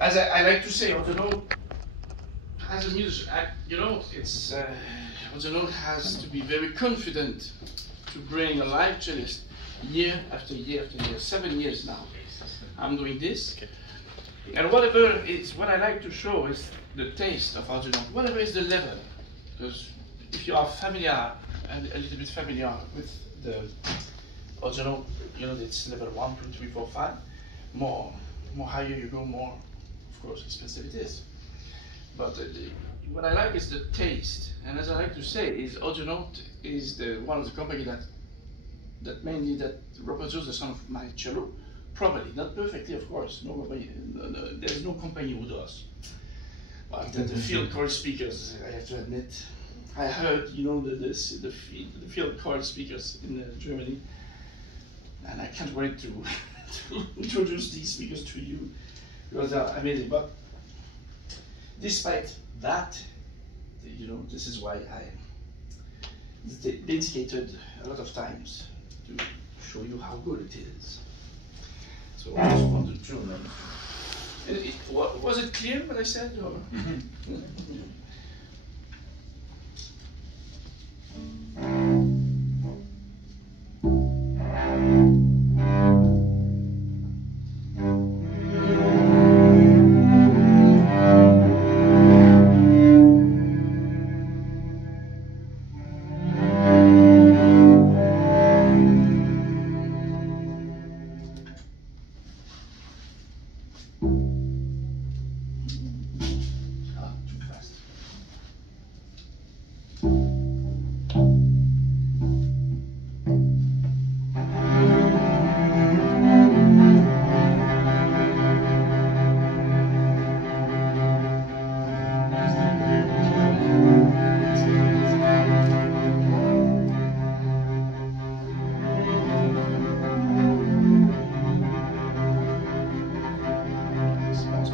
as I like to say, AudioNote as a musician, AudioNote has to be very confident to bring a live cellist year after year after year. 7 years now, I'm doing this. Okay. And whatever is, what I like to show is the taste of AudioNote, whatever is the level. Because if you are familiar, a little bit familiar with the AudioNote, you know it's level 1, 2, 3, 4, 5. More higher you go, more, of course, expensive it is. But what I like is the taste. And as I like to say, is AudioNote is one of the companies that mainly reproduces the sound of my cello. Probably, not perfectly, of course. There's no company who does. But the field chord speakers, I have to admit, I heard, you know, the field chord speakers in Germany, and I can't wait to introduce these speakers to you because they're amazing. But despite that, you know, this is why I dedicated a lot of times to show you how good it is. So I just wanted to tune in. Was it clear what I said? Or? Smells